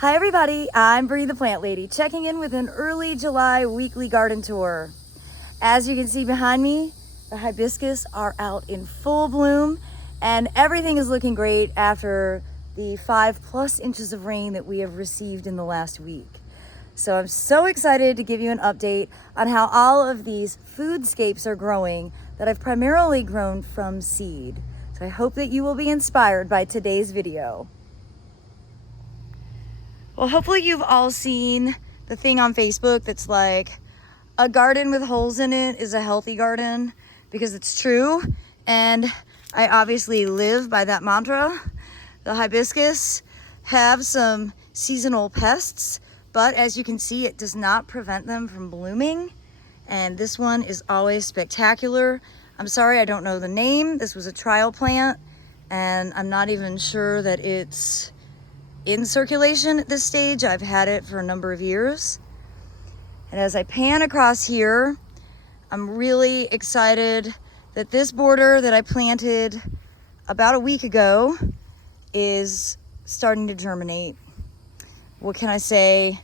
Hi everybody, I'm Bree the Plant Lady, checking in with an early July weekly garden tour. As you can see behind me, the hibiscus are out in full bloom and everything is looking great after the 5+ inches of rain that we have received in the last week. So I'm so excited to give you an update on how all of these foodscapes are growing that I've primarily grown from seed. So I hope that you will be inspired by today's video. Well, hopefully you've all seen the thing on Facebook that's like, a garden with holes in it is a healthy garden, because it's true. And I obviously live by that mantra. The hibiscus have some seasonal pests, but as you can see, it does not prevent them from blooming. And this one is always spectacular. I'm sorry, I don't know the name. This was a trial plant, and I'm not even sure that it's in circulation at this stage. I've had it for a number of years. And as I pan across here, I'm really excited that this border that I planted about a week ago is starting to germinate. What can I say?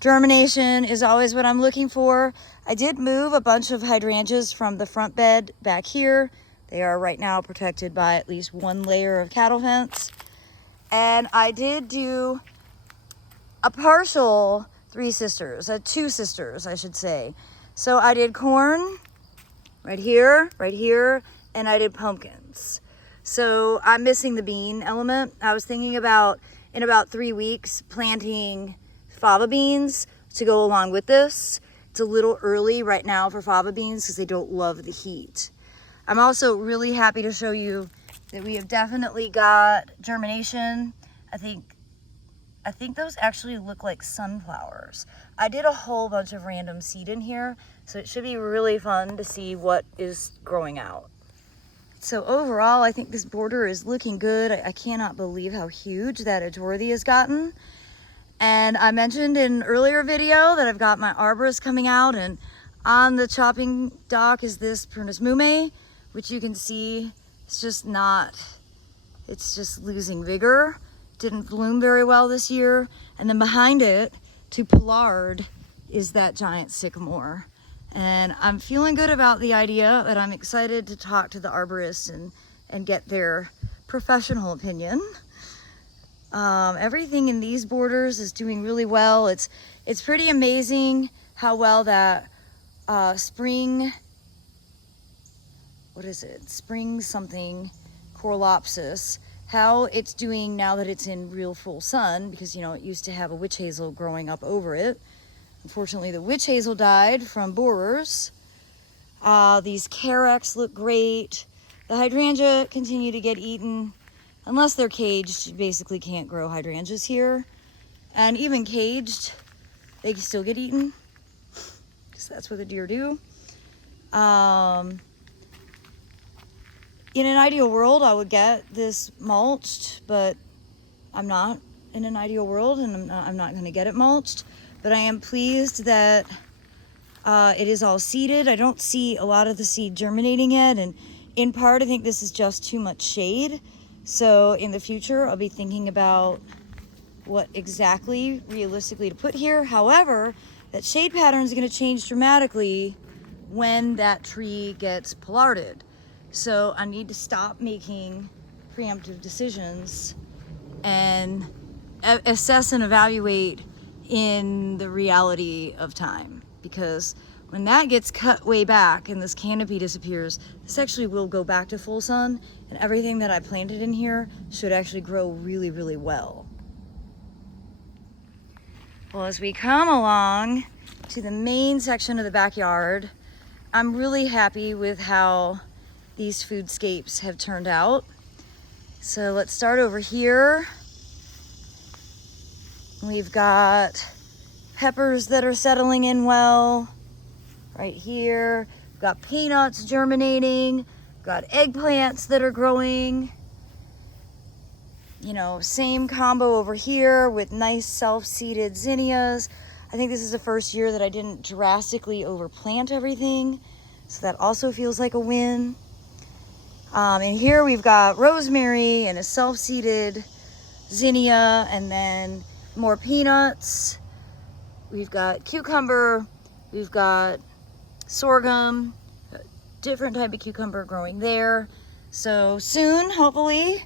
Germination is always what I'm looking for. I did move a bunch of hydrangeas from the front bed back here. They are right now protected by at least one layer of cattle fence. And I did do a partial two sisters, I should say. So I did corn right here, and I did pumpkins. So I'm missing the bean element. I was thinking about, in about 3 weeks, planting fava beans to go along with this. It's a little early right now for fava beans because they don't love the heat. I'm also really happy to show you that we have definitely got germination. I think those actually look like sunflowers. I did a whole bunch of random seed in here, so it should be really fun to see what is growing out. So overall, I think this border is looking good. I cannot believe how huge that Adworthy has gotten. And I mentioned in an earlier video that I've got my arborist coming out, and on the chopping dock is this Prunus mume, which you can see it's just losing vigor. Didn't bloom very well this year. And then behind it, to Pollard, is that giant sycamore. And I'm feeling good about the idea, but I'm excited to talk to the arborist and get their professional opinion. Everything in these borders is doing really well. It's pretty amazing how well that spring something Corolopsis, how it's doing now that it's in real full sun, because you know it used to have a witch hazel growing up over it. Unfortunately, the witch hazel died from borers. These carex look great. The hydrangea continue to get eaten. Unless they're caged, you basically can't grow hydrangeas here. And even caged, they can still get eaten, because that's what the deer do. In an ideal world, I would get this mulched, but I'm not in an ideal world, and I'm not going to get it mulched. But I am pleased that it is all seeded. I don't see a lot of the seed germinating yet, and in part, I think this is just too much shade. So in the future, I'll be thinking about what exactly realistically to put here. However, that shade pattern is going to change dramatically when that tree gets pollarded. So I need to stop making preemptive decisions and assess and evaluate in the reality of time. Because when that gets cut way back and this canopy disappears, this actually will go back to full sun, and everything that I planted in here should actually grow really, really well. Well, as we come along to the main section of the backyard, I'm really happy with how these foodscapes have turned out. So let's start over here. We've got peppers that are settling in well. Right here, we've got peanuts germinating, got eggplants that are growing. You know, same combo over here with nice self-seeded zinnias. I think this is the first year that I didn't drastically overplant everything, so that also feels like a win. And here we've got rosemary and a self-seeded zinnia, and then more peanuts. We've got cucumber. We've got sorghum, a different type of cucumber growing there. So soon, hopefully,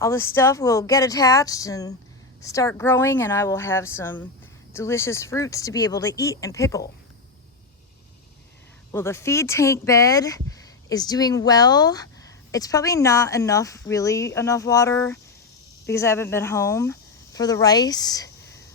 all this stuff will get attached and start growing, and I will have some delicious fruits to be able to eat and pickle. Well, the feed tank bed is doing well. It's probably not really enough water because I haven't been home for the rice,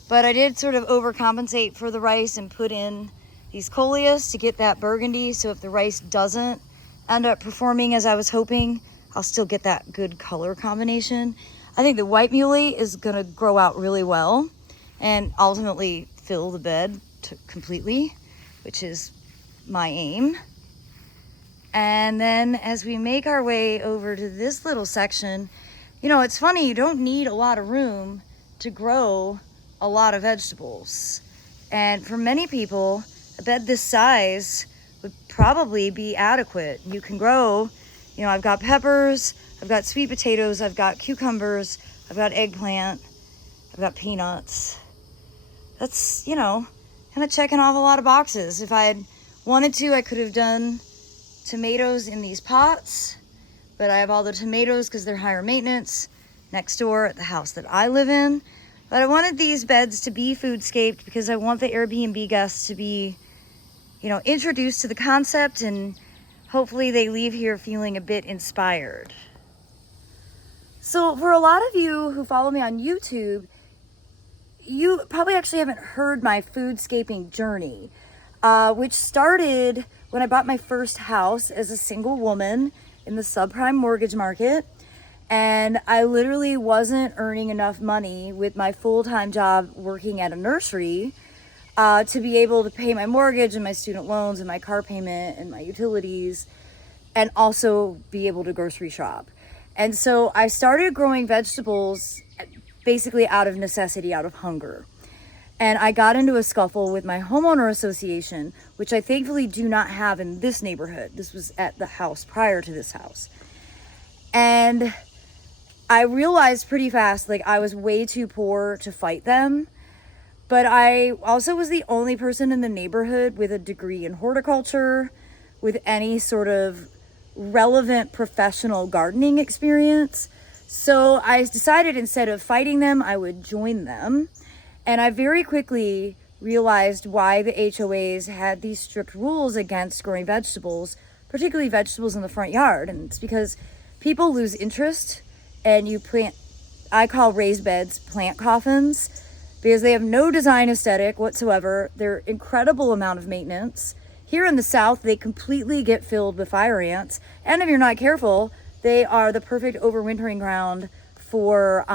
but I did sort of overcompensate for the rice and put in these coleus to get that burgundy, so if the rice doesn't end up performing as I was hoping, I'll still get that good color combination. I think the white muley is gonna grow out really well and ultimately fill the bed completely, which is my aim. And then as we make our way over to this little section, you know, it's funny, you don't need a lot of room to grow a lot of vegetables. And for many people, a bed this size would probably be adequate. You can grow, you know, I've got peppers, I've got sweet potatoes, I've got cucumbers, I've got eggplant, I've got peanuts. That's, you know, kind of checking off a lot of boxes. If I had wanted to, I could have done tomatoes in these pots, but I have all the tomatoes because they're higher maintenance next door at the house that I live in. But I wanted these beds to be foodscaped because I want the Airbnb guests to be, you know, introduced to the concept, and hopefully they leave here feeling a bit inspired. So for a lot of you who follow me on YouTube, you probably actually haven't heard my foodscaping journey, which started when I bought my first house as a single woman in the subprime mortgage market. And I literally wasn't earning enough money with my full-time job working at a nursery to be able to pay my mortgage and my student loans and my car payment and my utilities, and also be able to grocery shop. And so I started growing vegetables basically out of necessity, out of hunger. And I got into a scuffle with my homeowner association, which I thankfully do not have in this neighborhood. This was at the house prior to this house. And I realized pretty fast, like, I was way too poor to fight them. But I also was the only person in the neighborhood with a degree in horticulture, with any sort of relevant professional gardening experience. So I decided instead of fighting them, I would join them. And I very quickly realized why the HOAs had these strict rules against growing vegetables, particularly vegetables in the front yard. And it's because people lose interest, and you plant, I call raised beds plant coffins, because they have no design aesthetic whatsoever. They're incredible amount of maintenance. Here in the South, they completely get filled with fire ants. And if you're not careful, they are the perfect overwintering ground for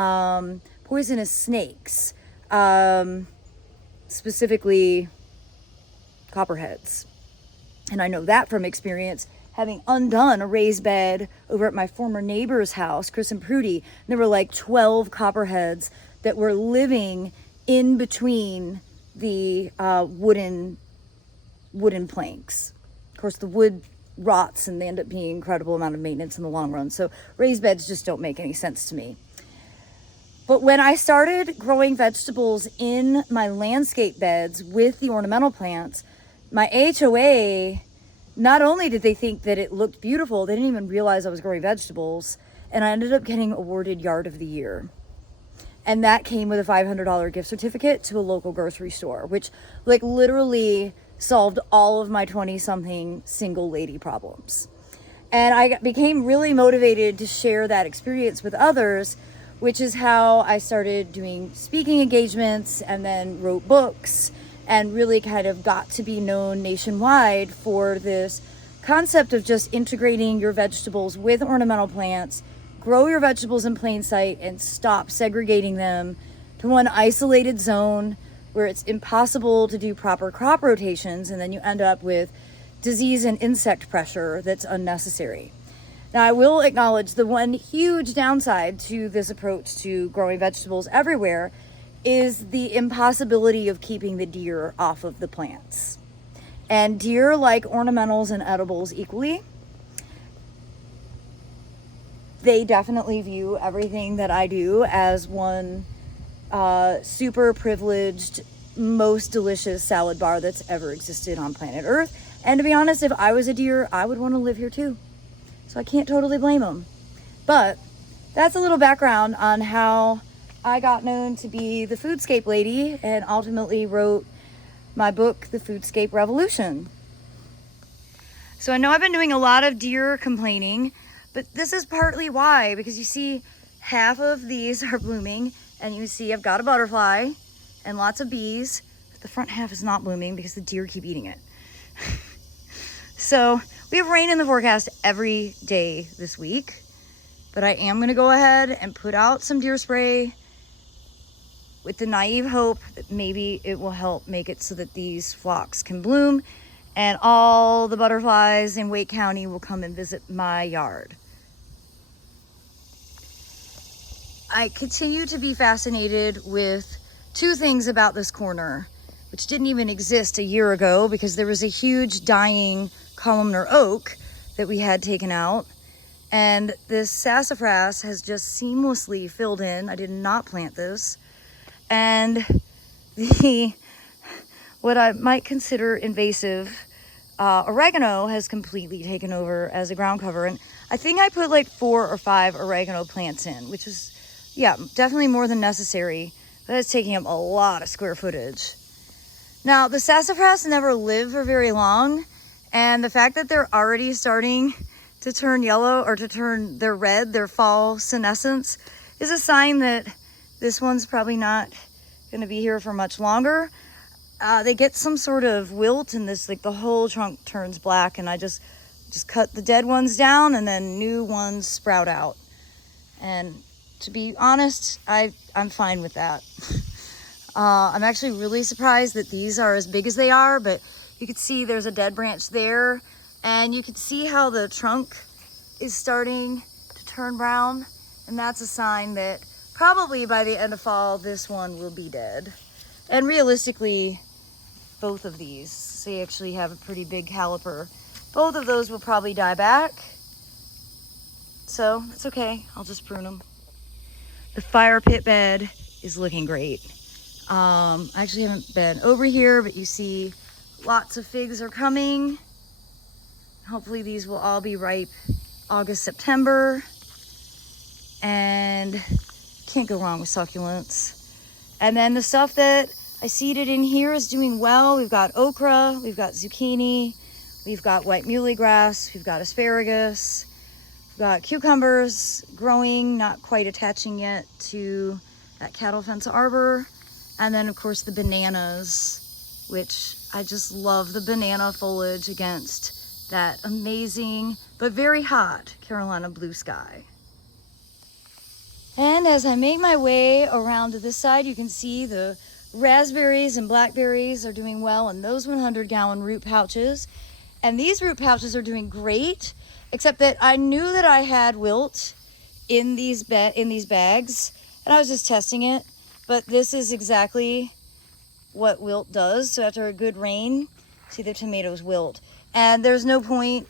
poisonous snakes, specifically copperheads. And I know that from experience, having undone a raised bed over at my former neighbor's house, Chris and Prudy. There were like 12 copperheads that were living in between the wooden planks. Of course, the wood rots and they end up being an incredible amount of maintenance in the long run. So raised beds just don't make any sense to me. But when I started growing vegetables in my landscape beds with the ornamental plants, my HOA, not only did they think that it looked beautiful, they didn't even realize I was growing vegetables. And I ended up getting awarded Yard of the Year. And that came with a $500 gift certificate to a local grocery store, which like literally solved all of my 20-something single lady problems. And I became really motivated to share that experience with others, which is how I started doing speaking engagements and then wrote books and really kind of got to be known nationwide for this concept of just integrating your vegetables with ornamental plants, grow your vegetables in plain sight, and stop segregating them to one isolated zone where it's impossible to do proper crop rotations, and then you end up with disease and insect pressure that's unnecessary. Now, I will acknowledge the one huge downside to this approach to growing vegetables everywhere is the impossibility of keeping the deer off of the plants. And deer like ornamentals and edibles equally. They definitely view everything that I do as one super privileged, most delicious salad bar that's ever existed on planet Earth. And to be honest, if I was a deer, I would want to live here too. So I can't totally blame them. But that's a little background on how I got known to be the foodscape lady and ultimately wrote my book, The Foodscape Revolution. So I know I've been doing a lot of deer complaining, but this is partly why, because you see half of these are blooming, and you see I've got a butterfly and lots of bees. But the front half is not blooming because the deer keep eating it. So we have rain in the forecast every day this week, but I am gonna go ahead and put out some deer spray with the naive hope that maybe it will help make it so that these flocks can bloom and all the butterflies in Wake County will come and visit my yard. I continue to be fascinated with two things about this corner, which didn't even exist a year ago because there was a huge dying columnar oak that we had taken out. And this sassafras has just seamlessly filled in. I did not plant this. And what I might consider invasive oregano has completely taken over as a ground cover. And I think I put like 4 or 5 oregano plants in, which is, yeah, definitely more than necessary. But it's taking up a lot of square footage. Now, the sassafras never live for very long. And the fact that they're already starting to turn yellow or to turn their red, their fall senescence, is a sign that this one's probably not going to be here for much longer. They get some sort of wilt and this, like the whole trunk turns black, and I just cut the dead ones down and then new ones sprout out. And to be honest, I'm fine with that. I'm actually really surprised that these are as big as they are, but you can see there's a dead branch there, and you can see how the trunk is starting to turn brown, and that's a sign that probably by the end of fall, this one will be dead. And realistically, both of these, they actually have a pretty big caliper. Both of those will probably die back. So it's okay, I'll just prune them. The fire pit bed is looking great. I actually haven't been over here, but you see lots of figs are coming. Hopefully these will all be ripe August, September. And can't go wrong with succulents. And then the stuff that I seeded in here is doing well. We've got okra, we've got zucchini, we've got white muhly grass, we've got asparagus, we've got cucumbers growing, not quite attaching yet to that cattle fence arbor. And then of course the bananas, which I just love the banana foliage against that amazing but very hot Carolina blue sky. And as I make my way around to this side, you can see the raspberries and blackberries are doing well in those 100-gallon root pouches. And these root pouches are doing great, except that I knew that I had wilt in these bags, and I was just testing it. But this is exactly what wilt does. So after a good rain, see the tomatoes wilt. And there's no point,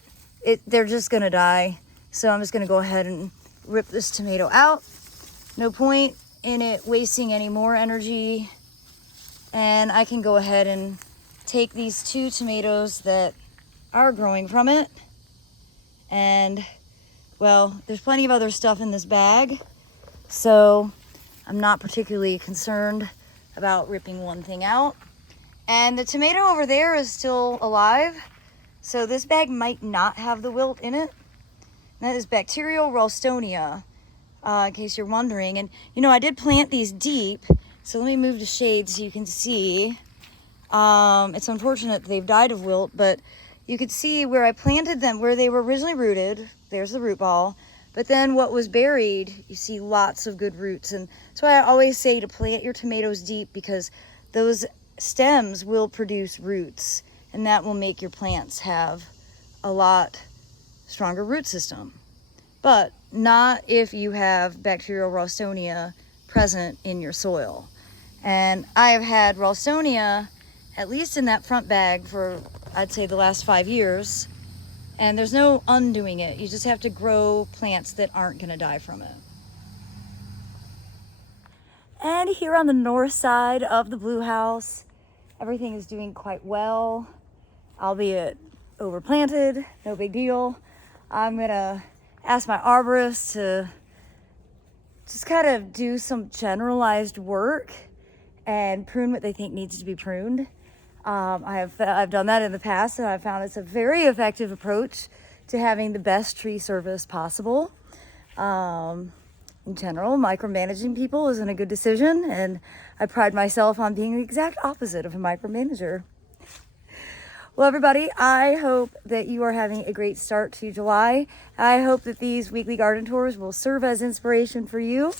they're just gonna die. So I'm just gonna go ahead and rip this tomato out. No point in it wasting any more energy. And I can go ahead and take these 2 tomatoes that are growing from it. And well, there's plenty of other stuff in this bag. So I'm not particularly concerned about ripping one thing out. And the tomato over there is still alive. So this bag might not have the wilt in it. That is bacterial Ralstonia, in case you're wondering. And you know, I did plant these deep. So let me move to shade so you can see. It's unfortunate they've died of wilt, but you could see where I planted them, where they were originally rooted. There's the root ball. But then what was buried, you see lots of good roots. And that's why I always say to plant your tomatoes deep, because those stems will produce roots. And that will make your plants have a lot stronger root system. But not if you have bacterial Ralstonia present in your soil. And I have had Ralstonia, at least in that front bag, for I'd say the last 5 years. And there's no undoing it. You just have to grow plants that aren't gonna die from it. And here on the north side of the blue house, everything is doing quite well, albeit overplanted, no big deal. I'm gonna ask my arborist to just kind of do some generalized work and prune what they think needs to be pruned. I've done that in the past, and I've found it's a very effective approach to having the best tree service possible. In general, micromanaging people isn't a good decision, and I pride myself on being the exact opposite of a micromanager. Well, everybody, I hope that you are having a great start to July. I hope that these weekly garden tours will serve as inspiration for you.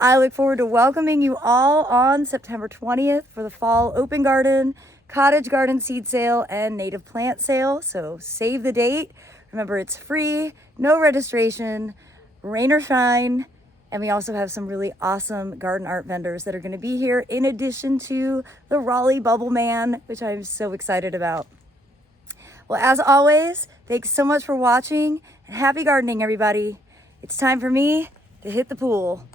I look forward to welcoming you all on September 20th for the fall open garden, cottage garden seed sale, and native plant sale. So save the date. Remember, it's free, no registration, rain or shine. And we also have some really awesome garden art vendors that are going to be here, in addition to the Raleigh Bubble Man, which I'm so excited about. Well, as always, thanks so much for watching, and happy gardening, everybody. It's time for me to hit the pool.